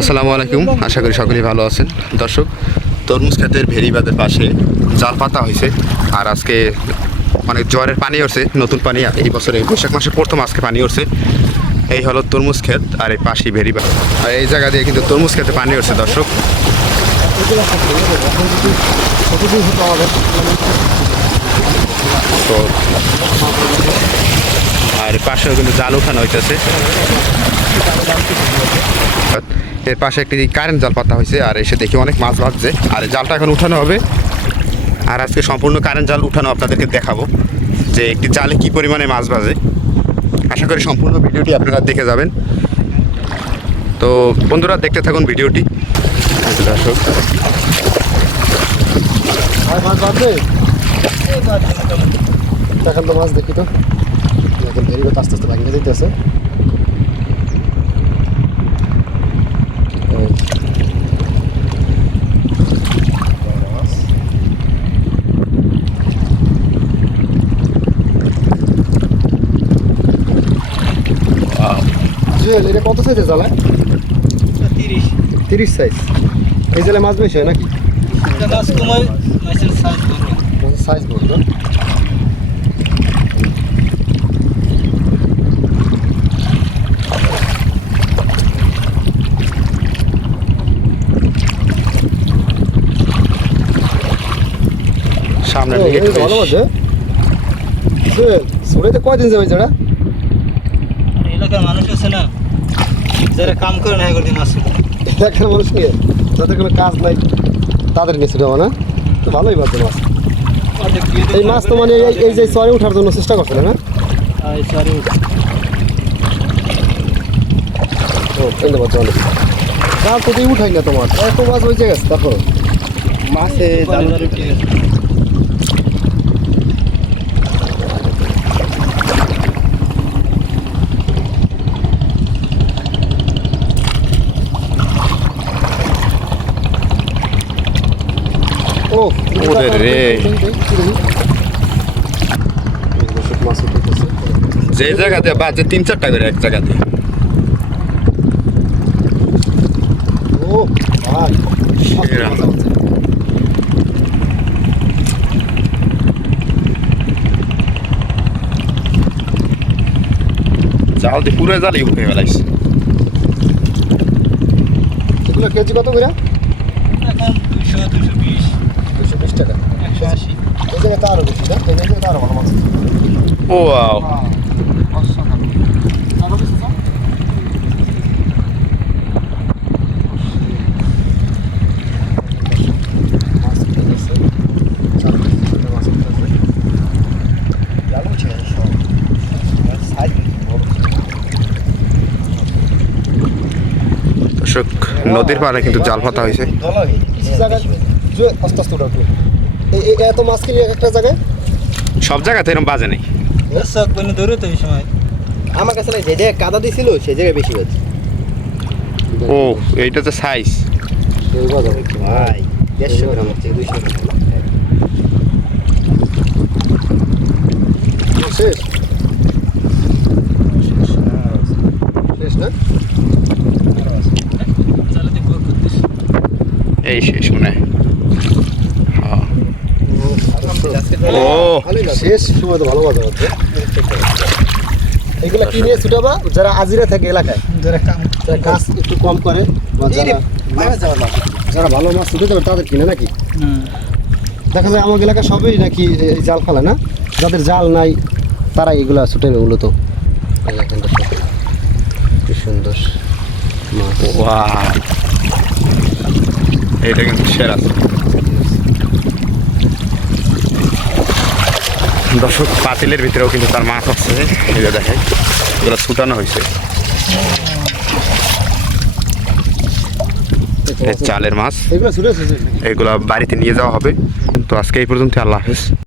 আসসালামু আলাইকুম, আশা করি সকলেই ভালো আছেন। দর্শক, তরমুজ ক্ষেতের ভেরিবাদের পাশে জাল পাতা হয়েছে। আর আজকে অনেক জ্বরের পানি উঠছে, নতুন পানি এই বছরে বৈশাখ মাসে প্রথম আজকে পানি উঠছে। এই হলো তরমুজ ক্ষেত আর এই পাশেই ভেরিবাদ। আর এই জায়গা দিয়ে কিন্তু তরমুজ ক্ষেতে পানি উঠছে দর্শক। তো আর পাশেও কিন্তু জাল উঠানো হইতেছে। এর পাশে একটি কারেন্ট জাল পাতা হয়েছে আর এসে দেখি অনেক মাছ ভাজছে। আর এই জালটা এখন উঠানো হবে। আর আজকে সম্পূর্ণ কারেন্ট জাল উঠানো আপনাদেরকে দেখাবো যে একটি জালে কি পরিমাণে মাছ ভাজে। আশা করি সম্পূর্ণ ভিডিওটি আপনারা দেখে যাবেন। তো বন্ধুরা, দেখতে থাকুন ভিডিওটি। দর্শক, এখন তো মাছ দেখি তো এখন ভেরিবাদ আস্তে আস্তে ভাঙিয়ে দিতেছে। এটা কত সাইজের জাল? 30 সাইজ। এই জালে মাছ বেশি হয় নাকি? সাইজ বলতো সামনের দিকে ভালো আছে। ছোড়াইতে কয়দিন যাবে যারা এলাকার মানুষ আছে না, যারা কাম করে না করে মাছ এলাকার মানুষ নিয়ে, যাদের কোনো কাজ নাই তাদের নিয়ে ছিল না, তো ভালোই বাদ মাছ। এই মাছ তো মানে এই যে চরে ওঠার জন্য চেষ্টা করছিল না? ও ধন্যবাদ। জলে জাল তো তুই উঠাই না, তোমার এত মাছ হয়েছে গেছে। তারপর মাছে ও ওদের রে, মাছ উঠেছে যে জায়গাতে বাজে 3-4টা করে এক জায়গাতে। ও ভাই সেরা। জাল দিয়ে পুরো জালই উঠে ফেলাইছে। এগুলো কেজি কত করে? এখন 200-220 220 টাকা। 180। এই জায়গায় তো আরো বেশি না? এই জায়গায় তো আরো ভালো মাছ। ও ওয়াও, দর্শক, নদীর পাড়ে কিন্তু জাল পাতা হয়েছে। আস্তে আস্তে উঠাবো। এই এত মাছ কিনে একটা জায়গায় সব জায়গাতে এরকম বাজে নেই। দর্শক বনে ধরে তো এই সময় আমার কাছে যে জায়গায় কাদা দিছিল সে জায়গায় বেশি হচ্ছে ও, এইটা তো সাইজ। ভাই 150 গ্রাম হচ্ছে 200 গ্রাম শেষ শেষ না? চালাতে বোর করতেছে। এই শেষ মনে হয়। হ্যাঁ। ও শেষ সময় তো ভালো মজা হচ্ছে। এগুলা কিনে ছুটাবা যারা আজিরা থাকে এলাকায়, যারা কাজ একটু কম করে বা যারা ভালো মাছ ছুটে যাবে তাদের কিনে নাকি। দেখা যায় আমার এলাকা সবই নাকি এই জাল ফেলে না, যাদের জাল নাই তারা এগুলা ছুটেবে মূলত। কি সুন্দর মাছ। ওয়াও, এটা কিন্তু সেরা। দর্শক, পাতিলের ভিতরেও কিন্তু তার মাছ আছে। এই যে দেখেন, এগুলো ছুটানো হয়েছে। চালের মাছ, এগুলো ছুটেছে এগুলো বাড়িতে নিয়ে যাওয়া হবে। তো আজকে এই পর্যন্ত, আল্লাহ হাফেজ।